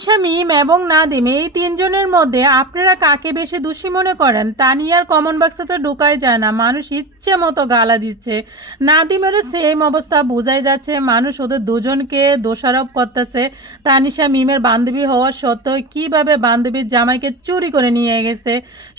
তানিশা মিম এবং নাদিম, এই তিনজনের মধ্যে আপনারা কাকে বেশি দোষী মনে করেন? তানিয়ার কমন বক্সে তো ঢোকাই যায় না। মানুষ ইচ্ছে মতো গালা দিচ্ছে। নাদিমেরও সেম অবস্থা, বোঝাই যাচ্ছে মানুষ ওদের দুজনকে দোষারোপ করতেছে। তানিশা মিমের বান্ধবী হওয়া সত্ত্বেও কীভাবে বান্ধবীর জামাইকে চুরি করে নিয়ে গেছে?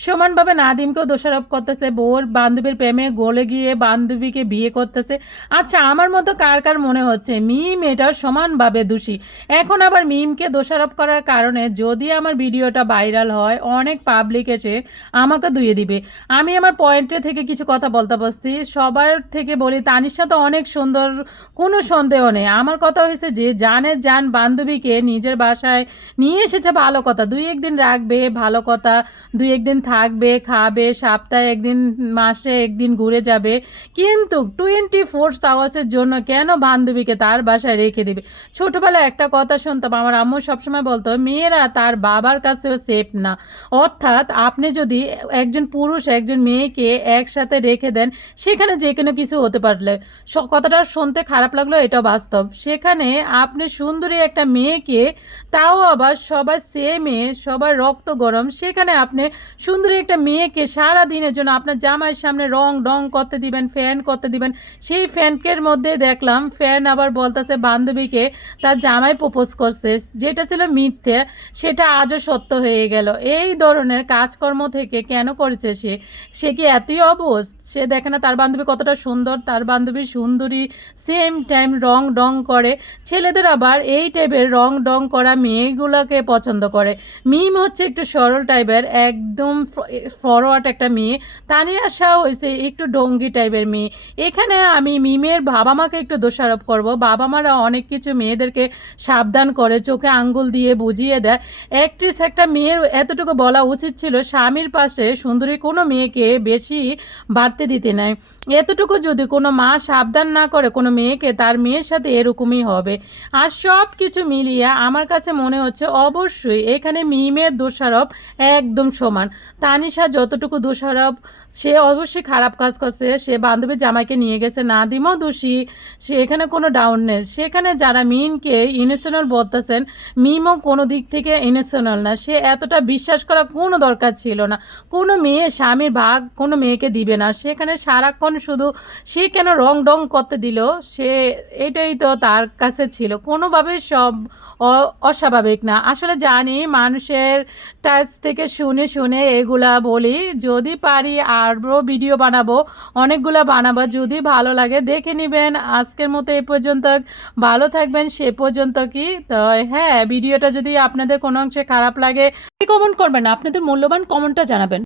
সমানভাবে নাদিমকেও দোষারোপ করতেছে। বউর বান্ধবীর প্রেমে গলে গিয়ে বান্ধবীকে বিয়ে করতেছে। আচ্ছা আমার মতো কার কার মনে হচ্ছে? মিম এটাও সমানভাবে দোষী। এখন আবার মিমকে দোষারোপ করার কারণে যদি আমার ভিডিওটা ভাইরাল হয়, অনেক পাবলিক এসে আমাকে দুয়ে দিবে। আমি আমার পয়েন্টে থেকে কিছু কথা বলতে বসছি। সবার থেকে বলি তানিশা তো অনেক সুন্দর, কোনো সন্দেহ নেই। আমার কথা হয়েছে যে, জানে জান বান্ধবীকে নিজের বাসায় নিয়ে এসেছে ভালো কথা। দুই একদিন রাখবে, ভালো কথা, দুই একদিন থাকবে, খাবে, সপ্তাহে একদিন, মাসে একদিন ঘুরে যাবে। কিন্তু টোয়েন্টি ফোর আওয়ার্সের জন্য কেন বান্ধবীকে তার বাসায় রেখে দেবে? ছোটোবেলায় একটা কথা শুনতাম, আমার আম্মু সবসময় বলতো, মেয়েরা তার বাবার কাছেও সেফ না। অর্থাৎ আপনি যদি একজন পুরুষ, একজন মেয়েকে একসাথে রেখে দেন, সেখানে যে কোনো কিছু হতে পারলে। কথাটা শুনতে খারাপ লাগল এটা বাস্তব। সেখানে আপনি সুন্দরী একটা মেয়েকে, তাও আবার সবার সেমে সবার রক্ত গরম, সেখানে আপনি সুন্দরী একটা মেয়েকে সারা দিনের জন্য আপনার জামাইয়ের সামনে রং ডং করতে দিবেন ফ্যান করতে দিবেন, সেই ফ্যানকের মধ্যে দেখলাম ফ্যান আবার বলতেছে, বান্ধবীকে তার জামাই প্রপোজ করছে। যেটা ছিল মিথ্যে, সেটা আজও সত্য হয়ে গেল। এই ধরনের কাজকর্ম থেকে কেন করেছে সে? সে কি এতই অবস সে দেখে না তার বান্ধবী কতটা সুন্দর? তার বান্ধবী সুন্দরী সেম টাইম রং ডং করে। ছেলেদের আবার এই টাইপের রং ডং করা মেয়েগুলোকে পছন্দ করে। মিম হচ্ছে একটু সরল টাইপের একদম ফরওয়ার্ড একটা মেয়ে। তানিয়া শাহ হয়েছে একটু ডঙ্গি টাইপের মেয়ে। এখানে আমি মিমের বাবা মাকে একটু দোষারোপ করব। বাবা মারা অনেক কিছু মেয়েদেরকে সাবধান করে, চোখে আঙ্গুল দিয়ে বুঝিয়ে দেয়। একট্রেস একটা মেয়ের এতটুকু বলা উচিত ছিল, স্বামীর পাশে সুন্দরী কোনো মেয়েকে বেশি বাড়তে দিতে নেয় এতটুকু যদি কোনো মা সাবধান না করে কোনো মেয়েকে, তার মেয়ের সাথে এরকমই হবে। আর সব কিছু মিলিয়ে আমার কাছে মনে হচ্ছে অবশ্যই এখানে মিমের দোষারোপ একদম সমান। তানিশা যতটুকু দোষারোপ, সে অবশ্যই খারাপ কাজ করছে। সে বান্ধবীর জামাইকে নিয়ে গেছে, নাদিমও দোষী। সে এখানে কোনো ডাউন নেই। সেখানে যারা মিনকে ইনোশনাল বলতেছেন মিমও কোনো দিক থেকে ইনোশনাল না। সে এতটা বিশ্বাস করা কোনো দরকার ছিল না। কোনো মেয়ে স্বামীর ভাগ কোনো মেয়েকে দিবে না। সেখানে সারাক্ষণ শুধু সে কেন রং ডং করতে দিল, সে এটাই তো তার কাছে ছিল। কোনোভাবে সব অস্বাভাবিক না। আসলে জানি মানুষের টাচ থেকে শুনে শুনে এগুলা বলি, যদি পারি আরও ভিডিও বানাবো, অনেকগুলো বানাবো। যদি ভালো লাগে দেখে নেবেন। আজকের মতো এ পর্যন্ত। ভালো থাকবেন সে পর্যন্ত কি? তো হ্যাঁ ভিডিওটা যদি আপনাদের কোনো অংশে খারাপ লাগে কমেন্ট করবেন আপনাদের মূল্যবান কমেন্টটা জানাবেন।